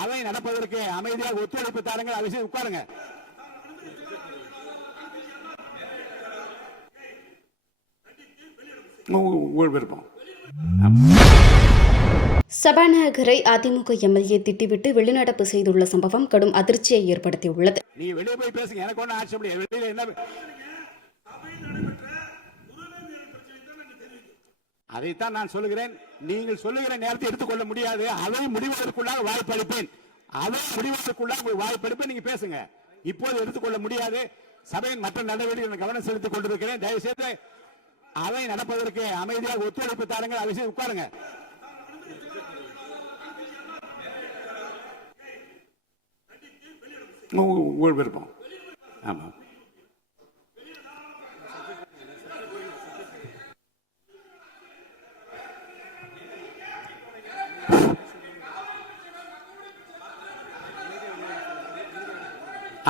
அவை நடப்பதற்கு அமைதியாக ஒத்துழைப்பு தாருங்கள். அவசியம் உட்காருங்க. உங்கள் விருப்பம். சபாநாயகரை அதிமுக எம்எல்ஏ திட்டிவிட்டு வெளிநடப்பு செய்துள்ள சம்பவம் கடும் அதிர்ச்சியை ஏற்படுத்தியுள்ளது. நீங்க வெளியே போய் பேசுங்க, எனக்கு ஒன்றும் ஆட்சி முடியாது. வெளியில என்ன அதைத்தான் நான் சொல்லுகிறேன். நீங்கள் சொல்லுகிற நேரத்தை எடுத்துக்கொள்ள முடியாது. அதை முடிவதற்குள்ளாக வாய்ப்பு அளிப்பேன். அதை முடிவதற்குள்ளாக வாய்ப்பு அளிப்பேன். நீங்க பேசுங்க. இப்போது எடுத்துக்கொள்ள முடியாது. சபையின் மற்ற நடவடிக்கைகள் கவனம் செலுத்திக் கொண்டிருக்கிறேன். தயவுசெய்து அவை நடப்பதற்கு அமைதியாக ஒத்துழைப்பு தாருங்கள். அவசியம் உட்காருங்க. உங்கள் விருப்பம். ஆமா.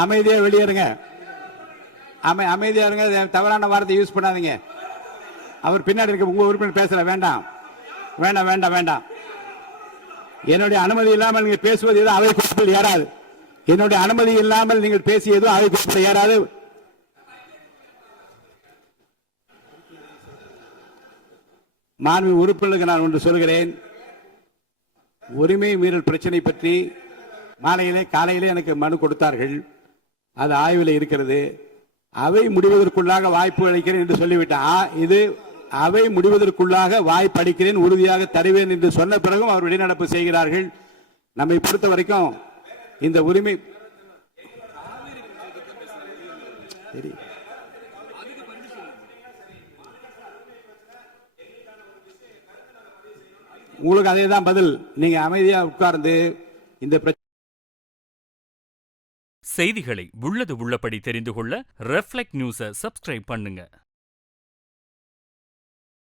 அமைதியா வெளியேறுங்க. அமைதியா இருங்க. தவறான வார்த்தை யூஸ் பண்ணாதீங்க. அவர் பின்னாடி இருக்க உங்க உறுப்பினர் பேசல. வேண்டாம் வேண்டாம் வேண்டாம் வேண்டாம். என்னுடைய அனுமதி இல்லாமல் நீங்க பேசுவது எதுவும் அவை குறிப்பில் ஏறாது. என்னுடைய அனுமதி இல்லாமல் நீங்கள் பேசியது அவை குறிப்பில் ஏறாது. மாண்பு உறுப்பினருக்கு நான் ஒன்று சொல்கிறேன். உரிமை மீறல் பிரச்சனை பற்றி காலையிலே எனக்கு மனு கொடுத்தார்கள். அது ஆய்வில் இருக்கிறது. அவை முடிவதற்குள்ளாக வாய்ப்பு அளிக்கிறேன் என்று சொல்லிவிட்டார். இது அவை முடிவதற்குள்ளாக வாய்ப்பு அளிக்கிறேன், உறுதியாக தருவேன் என்று சொன்ன பிறகும் அவர் வெளிநடப்பு செய்கிறார்கள். நம்மை பொறுத்த வரைக்கும் இந்த உரிமை உங்களுக்கு அதே தான் பதில். நீங்க அமைதியா உட்கார்ந்து இந்த செய்திகளை உள்ளது உள்ளபடி தெரிந்து கொள்ள ரெஃப்ளெக்ட் நியூஸை சப்ஸ்கிரைப் பண்ணுங்க.